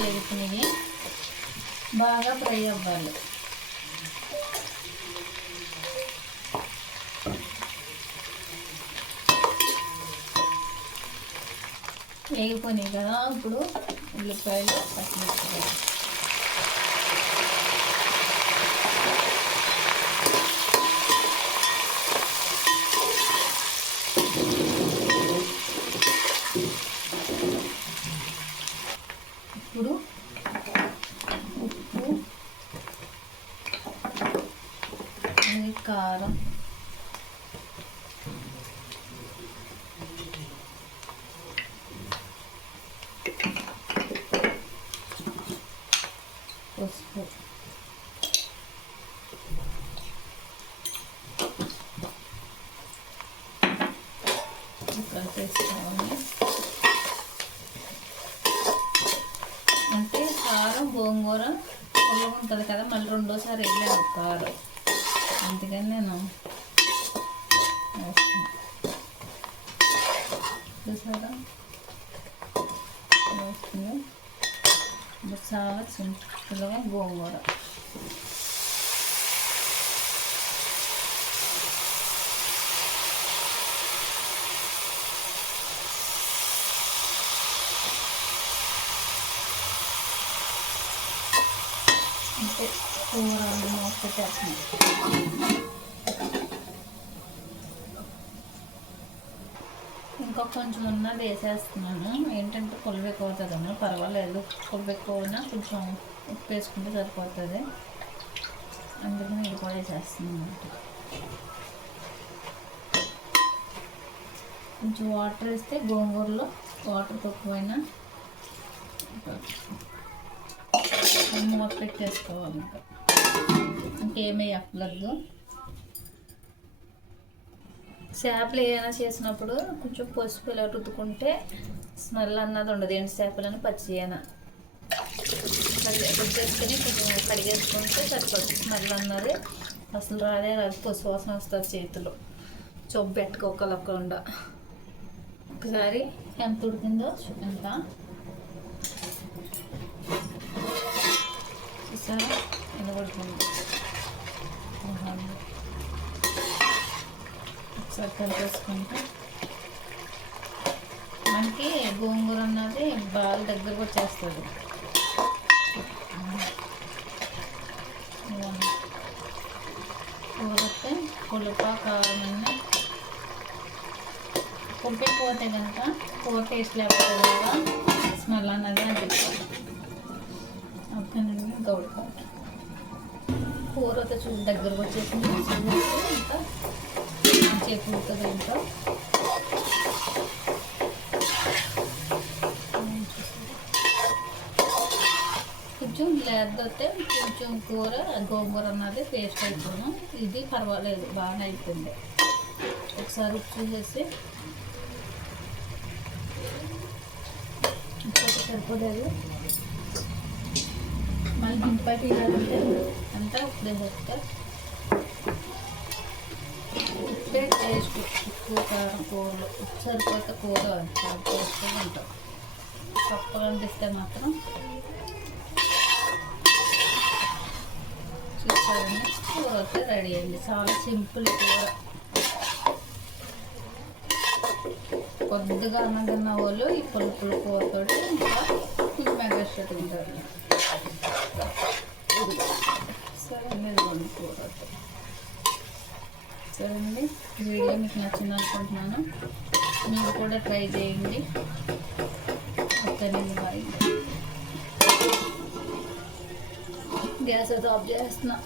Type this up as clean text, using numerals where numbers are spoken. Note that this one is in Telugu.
వేగుతున్నాయి, బాగా ఫ్రై అవ్వాలి. వేగిపోయినాయి కదా, ఇప్పుడు ఉల్లిపాయలు పచ్చిమిరపకాయలు ఇప్పుడు ఉప్పు, కారం, పసుపు, కలిపేసుకోవాలి. అంటే కారం గోంగూర పుల్లగా ఉంటుంది కదా, మళ్ళీ రెండోసారి వెళ్ళాను కారం, అందుకని నేను వేస్తాను. చూసారా వేస్తుంది, చాలా సింపుల్గా గోంగూర. అంటే కూర పెట్టేస్తున్నాను. ఇంకా కొంచెం ఉన్నది వేసేస్తున్నాను, ఏంటంటే పులుపు ఎక్కువ అవుతుంది అన్న, పర్వాలేదు పులుపు ఎక్కువ అయినా కొంచెం ఉప్పు వేసుకుంటే సరిపోతుంది, అందుకని ఇది కూడా వేసేస్తున్నాను అన్నమాట. కొంచెం వాటర్ వేస్తే గోంగూరలో వాటర్ తక్కువైనా మూత పెట్టేసుకోవాలి. ఇంకేమీ అక్కర్లేదు. చేపలు ఏమైనా చేసినప్పుడు కొంచెం పసుపు ఇలా రుద్దుకుంటే స్మెల్ అన్నది ఉండదు. ఎండు చేపలని పచ్చి అయినా రుద్దేసుకొని కొంచెం కడిగేసుకుంటే సరిపోతుంది. స్మెల్ అన్నది అసలు రాదే రాదు, పసుపు వాసన వస్తుంది చేతిలో, చొప్పు పెట్టుకోకుండా. ఒకసారి ఎంత ఉడికిందో చూపించా, చూసారా ఎంత ఉడికింది. ఒకసారి కలిపేసుకుంటే మనకి గోంగూర అన్నది బాగా దగ్గరకు వచ్చేస్తుంది. కూరతే పులుపు కారం అన్నీ పులిపిపోతే కనుక కూర టేస్ట్ లేకపోతే కదా స్మెల్ అన్నది అనిపిస్తుంది. అప్పుడేనండి గౌడుకోవాలి. కూర అయితే చూసి దగ్గరకు వచ్చేసింది, ఇంకా మంచిగా ఉడుతుంది. ఇంకా కొంచెం లేకపోతే కొంచెం కూర గోంగూర అన్నది పేస్ట్ అయిపోయాను. ఇది పర్వాలేదు, బాగా అయిపోయింది. ఒకసారి ఉప్పు చూసేసి ఇంకొక సరిపోలేదు, మళ్ళీ దింపై తీయాలంటే అంతా ఉప్పు వేసేస్తే ఉప్పే టేస్ట్. ఉప్పు కారం కూరలు ఉప్పు సరిపోతే కూర చాలా టేస్ట్గా ఉంటాం. పప్పులు అనిపిస్తే మాత్రం చూసారండి, కూర అయితే రెడీ అయింది. చాలా సింపుల్ కూర. కొద్దిగా అన్నం తిన్న వాళ్ళు ఈ పులుపుల కూరతో ఇంకా మెగాస్టేట్ ఉంటారు. సరే అండి, కూర సరే అండి. వీడియో మీకు నచ్చింది అనుకుంటున్నాను, మీరు కూడా ట్రై చేయండి. ఓకేనండి, బాయ్. గ్యాస్ అయితే ఆఫ్ చేస్తున్నా.